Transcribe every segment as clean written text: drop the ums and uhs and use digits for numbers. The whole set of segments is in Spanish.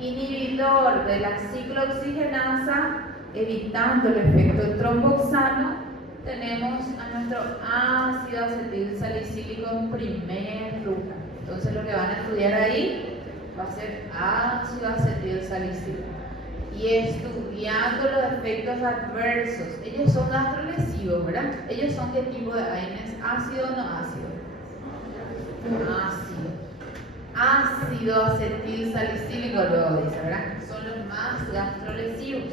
inhibidor de la ciclooxigenasa, evitando el efecto tromboxano, tenemos a nuestro ácido acetil salicílico en primer lugar. Entonces lo que van a estudiar ahí va a ser ácido acetil salicílico. Y estudiando los efectos adversos. Ellos son gastrolesivos, ¿verdad? Ellos son ¿qué tipo de AINES? ¿Ácido o no ácido? Ácido acetil salicílico luego dice, ¿verdad? Son los más gastrolesivos.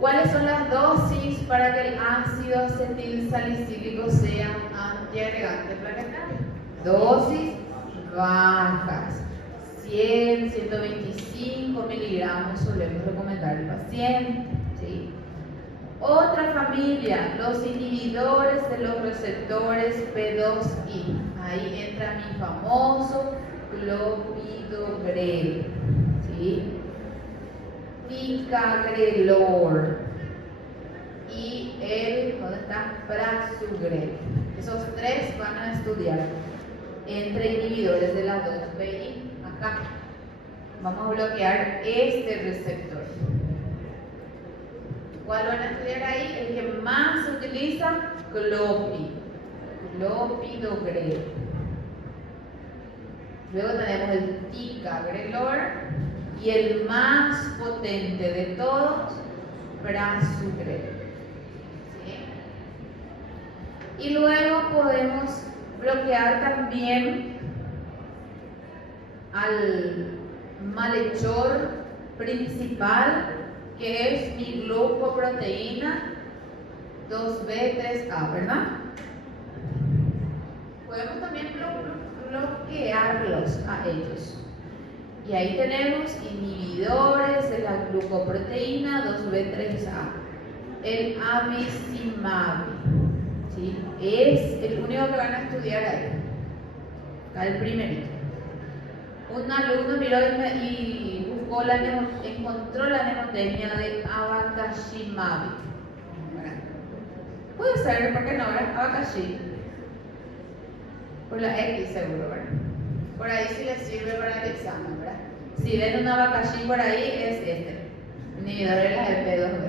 ¿Cuáles son las dosis para que el ácido acetil salicílico sea antiagregante plaquetario? Dosis bajas. 100, 125 miligramos solemos recomendar al paciente, ¿sí? Otra familia, los inhibidores de los receptores P2I. Ahí entra mi famoso clopidogrel, ¿sí? Ticagrelor y ¿dónde está? Prasugrel. Esos tres van a estudiar entre inhibidores de las 2PI. Acá vamos a bloquear este receptor. ¿Cuál van a estudiar ahí? El que más se utiliza, clopidogrel. Luego tenemos el ticagrelor y el más potente de todos, prasugrel. ¿Sí? Y luego podemos bloquear también al malhechor principal, que es mi glucoproteína 2B3A, ¿verdad? Podemos también bloquearlos a ellos. Y ahí tenemos inhibidores de la glucoproteína 2B3A. El amisimab, ¿sí? Es el único que van a estudiar ahí. Acá el primerito. Un alumno miró y buscó encontró la mnemotecnia de abacashimab. Puede ser, ¿por qué no? Abacashi. Por la X seguro, ¿verdad? Por ahí sí les sirve para el examen, ¿verdad? Si ven un abacashi por ahí, es este. Inhibidor de la P2B.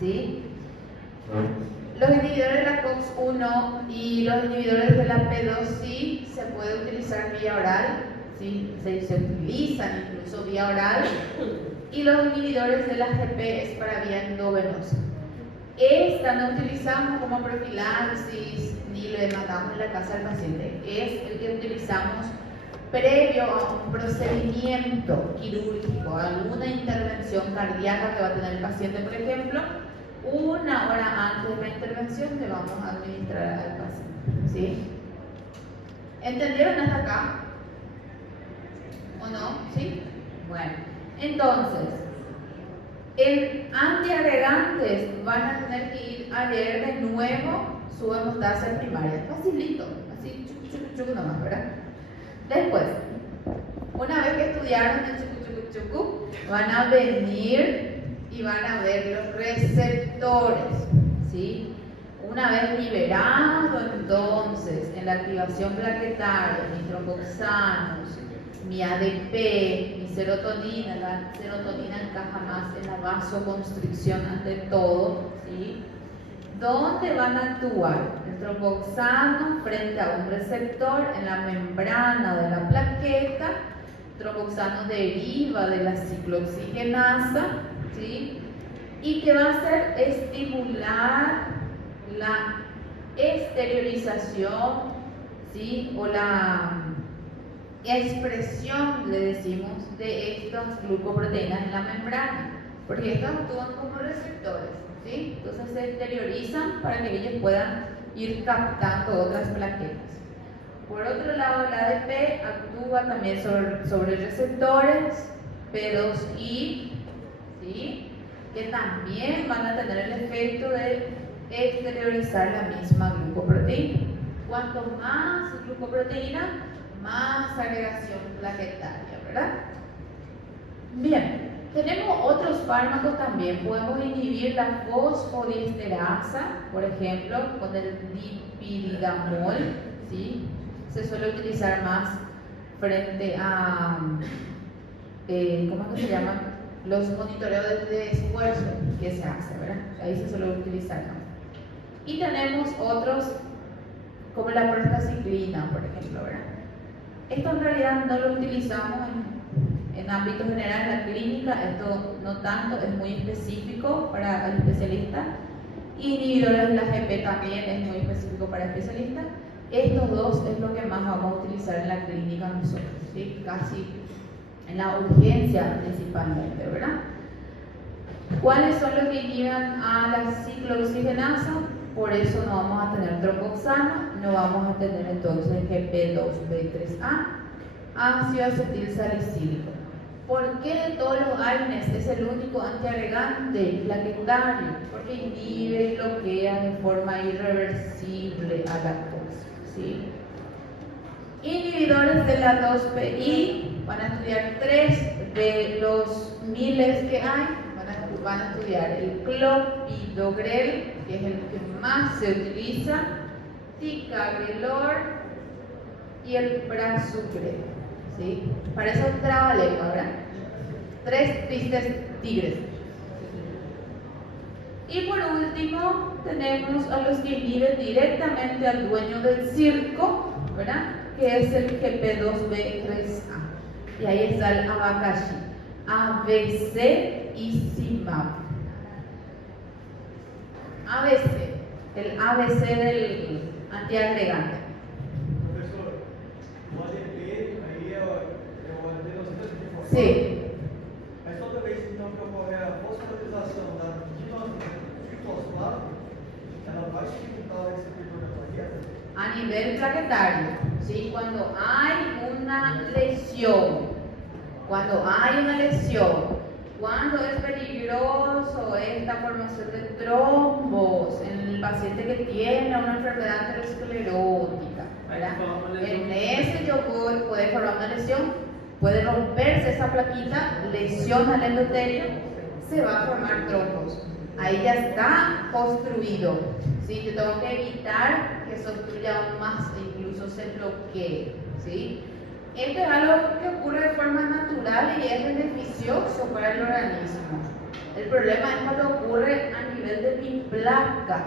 ¿Sí? Los inhibidores de la COX-1 y los inhibidores de la P2C se puede utilizar vía oral, ¿sí? Se utilizan incluso vía oral, y los inhibidores de la GP es para vía endovenosa. Esta no utilizamos como profilaxis ni le mandamos en la casa al paciente, es el que utilizamos previo a un procedimiento quirúrgico, alguna intervención cardíaca que va a tener el paciente, por ejemplo. Una hora antes de la intervención le vamos a administrar al paciente, ¿sí? ¿Entendieron hasta acá? ¿O no? ¿Sí? Bueno, entonces, en antiagregantes van a tener que ir a leer de nuevo su hemostasia primaria. Facilito, así, chucu nomás, ¿verdad? Después, una vez que estudiaron el chucu, van a venir y van a ver los receptores, ¿sí? Una vez liberado entonces en la activación plaquetaria, mis tromboxanos, mi ADP, mi serotonina, la serotonina encaja más en la vasoconstricción ante todo, ¿sí? ¿Dónde van a actuar? El tromboxano frente a un receptor en la membrana de la plaqueta. El tromboxano deriva de la ciclooxigenasa, ¿sí? Y que va a hacer estimular la exteriorización, ¿sí? O la expresión, le decimos, de estas glucoproteínas en la membrana, porque estas actúan como receptores, ¿sí? Entonces se exteriorizan para que ellos puedan ir captando otras plaquetas. Por otro lado, el ADP actúa también sobre receptores P2I, ¿sí? Que también van a tener el efecto de exteriorizar la misma glucoproteína. Cuanto más glucoproteína, más agregación plaquetaria, ¿verdad? Bien, tenemos otros fármacos también. Podemos inhibir la fosfodiesterasa, por ejemplo, con el dipyridamol, ¿sí? Se suele utilizar más frente a, ¿cómo es que se llaman? Los monitoreos de esfuerzo que se hace, ¿verdad? Ahí se suele utilizar, ¿no? Y tenemos otros, como la prostaciclina, por ejemplo, ¿verdad? Esto en realidad no lo utilizamos en ámbito general en la clínica, esto no tanto, es muy específico para el especialista. Inhibidores de la GP también es muy específico para especialistas. Estos dos es lo que más vamos a utilizar en la clínica nosotros, ¿sí? Casi en la urgencia principalmente, ¿verdad? ¿Cuáles son los que inhiben a la ciclooxigenasa? Por eso no vamos a tener tromboxano, no vamos a tener entonces GP2B3A, ácido acetil salicílico. ¿Por qué de todos los AINES es el único antiagregante plaquetario? Porque inhibe y bloquea de forma irreversible a la lactosa, ¿sí? Inhibidores de la 2PI, van a estudiar 3 de los miles que hay. Van a estudiar el clopidogrel, que es el que más se utiliza, ticagrelor y el prasugrel, ¿sí? Parece un trabalengua, ¿verdad? 3 tristes tigres. Y por último tenemos a los que inhiben directamente al dueño del circo, ¿verdad? Que es el GP2B3A. Y ahí está el abacaxi, ABC y CIMAP. ABC, el ABC del antiagregante. Professor, o ADP aí é o adenosina trifosfato. Sí. Mas toda vez então que ocorre a fosforilação da trifosfato, ela vai dificultar o receptor da plaqueta? A nivel plaquetario, ¿sí? Cuando hay una lesión, cuando es peligroso esta formación de trombos en el paciente que tiene una enfermedad aterosclerótica, ¿verdad? En ese yogur puede formar una lesión, puede romperse esa plaquita, lesiona el endotelio, se va a formar trombos. Ahí ya está obstruido, ¿sí? Yo tengo que evitar que se obstruya aún más e incluso se bloquee, ¿sí? Esto es algo que ocurre de forma natural y es beneficioso para el organismo. El problema es cuando ocurre a nivel de mi placa.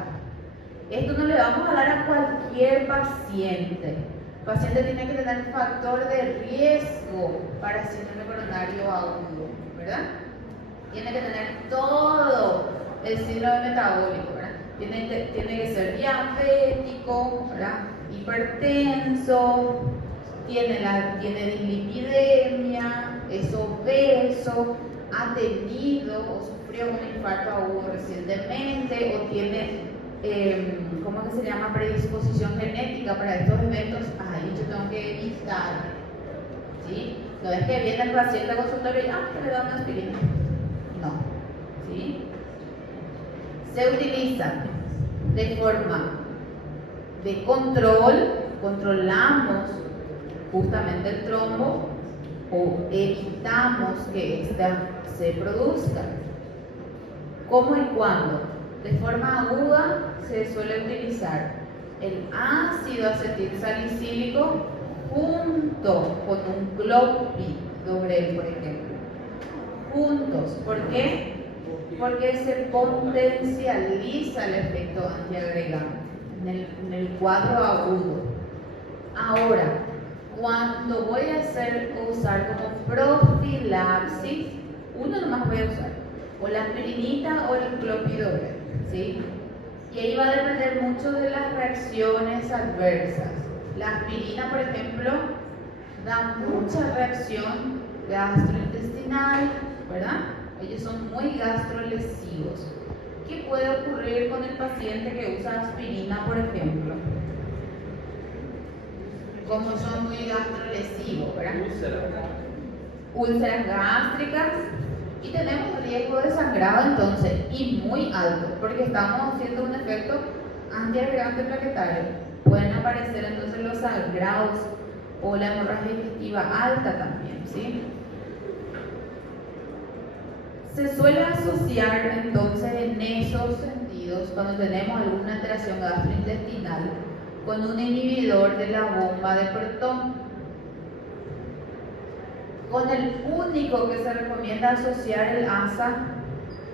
Esto no le vamos a dar a cualquier paciente. El paciente tiene que tener un factor de riesgo para síndrome coronario agudo, ¿verdad? Tiene que tener todo el síndrome metabólico, ¿verdad? Tiene que ser diabético, ¿verdad? Hipertenso, tiene dislipidemia, es obeso, ha tenido o sufrió un infarto agudo recientemente o tiene, ¿cómo que se llama? Predisposición genética para estos eventos. Ahí yo tengo que evitar, ¿sí? No es que viene el paciente al consultorio y que le da una aspirina. No, ¿sí? Se utiliza de forma de control, controlamos justamente el trombo o evitamos que ésta se produzca. ¿Cómo y cuándo? De forma aguda se suele utilizar el ácido acetil salicílico junto con un clopidogrel, por ejemplo. Juntos. ¿Por qué? Porque se potencializa el efecto antiagregante en el cuadro agudo. Ahora, cuando voy a usar como profilaxis, uno nomás voy a usar, o la aspirinita o el clopidogrel, ¿sí? Y ahí va a depender mucho de las reacciones adversas. La aspirina, por ejemplo, da mucha reacción gastrointestinal, ¿verdad? Ellos son muy gastrolesivos. ¿Qué puede ocurrir con el paciente que usa aspirina, por ejemplo? Como son muy gastrolesivos, ¿verdad? Úlceras gástricas y tenemos riesgo de sangrado entonces y muy alto porque estamos haciendo un efecto antiagregante plaquetario. Pueden aparecer entonces los sangrados o la hemorragia digestiva alta también, ¿sí? Se suele asociar entonces en esos sentidos cuando tenemos alguna alteración gastrointestinal con un inhibidor de la bomba de Proton. Con el único que se recomienda asociar el asa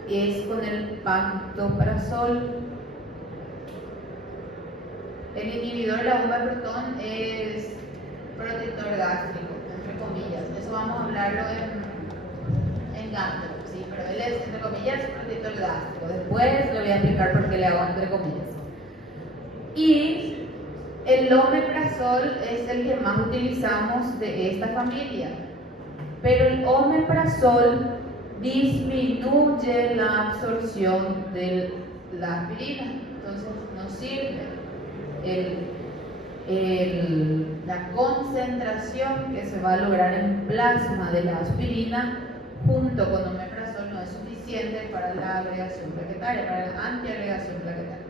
es con el pantoprazol. El inhibidor de la bomba de Proton es protector gástrico, entre comillas. Eso vamos a hablarlo en gastro, ¿sí? Pero él es, entre comillas, protector gástrico. Después le voy a explicar por qué le hago entre comillas. Y el omeprazol es el que más utilizamos de esta familia. Pero el omeprazol disminuye la absorción de la aspirina, entonces no sirve. La concentración que se va a lograr en plasma de la aspirina junto con omeprazol no es suficiente para la agregación plaquetaria, para la antiagregación plaquetaria.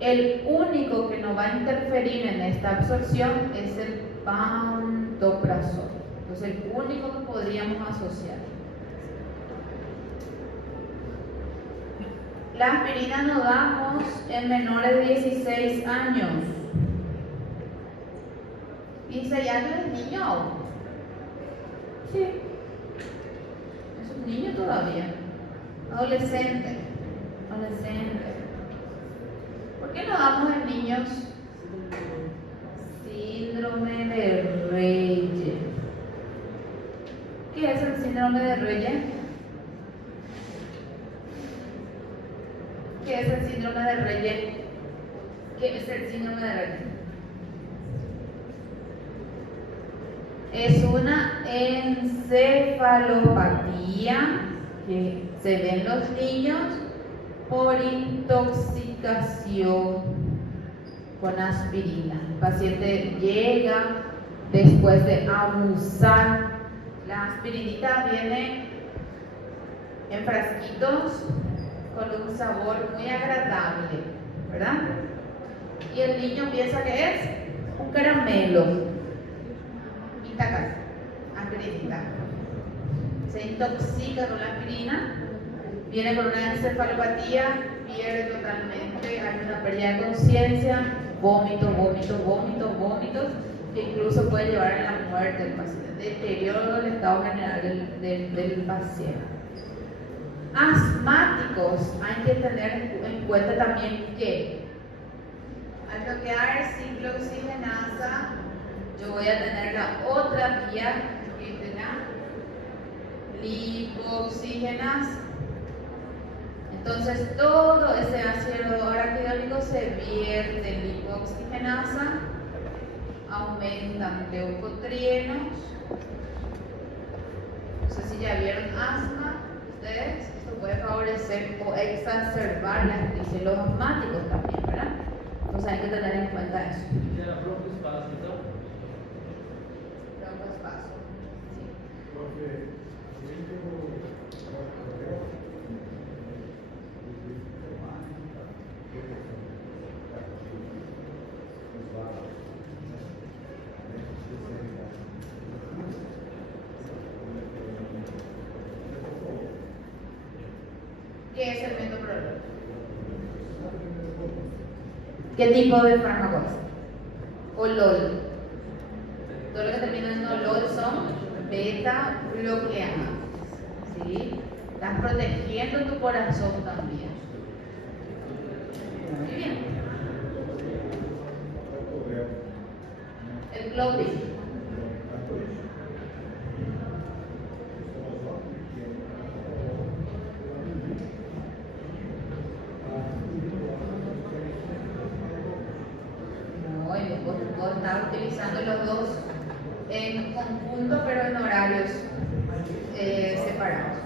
El único que no va a interferir en esta absorción es el pantoprazol. Entonces, el único que podríamos asociar. La aspirina no damos en menores de 16 años. Dice, ¿ya no es niño? Sí. Es un niño todavía. Adolescente. ¿Por qué no damos en niños síndrome de Reye? ¿Qué es el síndrome de Reye? ¿Qué es el síndrome de Reye? ¿Qué es el síndrome de Reye? Es una encefalopatía que se ve en los niños por intoxicación con aspirina. El paciente llega después de abusar. La aspirinita viene en frasquitos con un sabor muy agradable, ¿verdad? Y el niño piensa que es un caramelo. Y taca, aspirinita. Se intoxica con la aspirina, viene con una encefalopatía, pierde totalmente, hay una pérdida de conciencia, vómitos, que incluso puede llevar a la muerte del paciente, deterioro del estado general del paciente. Asmáticos, hay que tener en cuenta también que al bloquear ciclooxigenasa, yo voy a tener la otra vía que es la lipooxigenasa. Entonces todo ese ácido araquidónico se vierte en lipooxigenasa, aumentan leucotrienos. No sé si ya vieron asma ustedes, esto puede favorecer o exacerbar las crisis, los asmáticos también, ¿verdad? Entonces hay que tener en cuenta eso. Broncoespasmo, sí. ¿Qué es el metoprolol? ¿Qué tipo de fármaco es? Olol. Todo lo que termina en olol son beta bloqueadas. ¿Sí? Estás protegiendo tu corazón también. Muy bien. El Clopid. Vos estás utilizando los dos en conjunto, pero en horarios separados.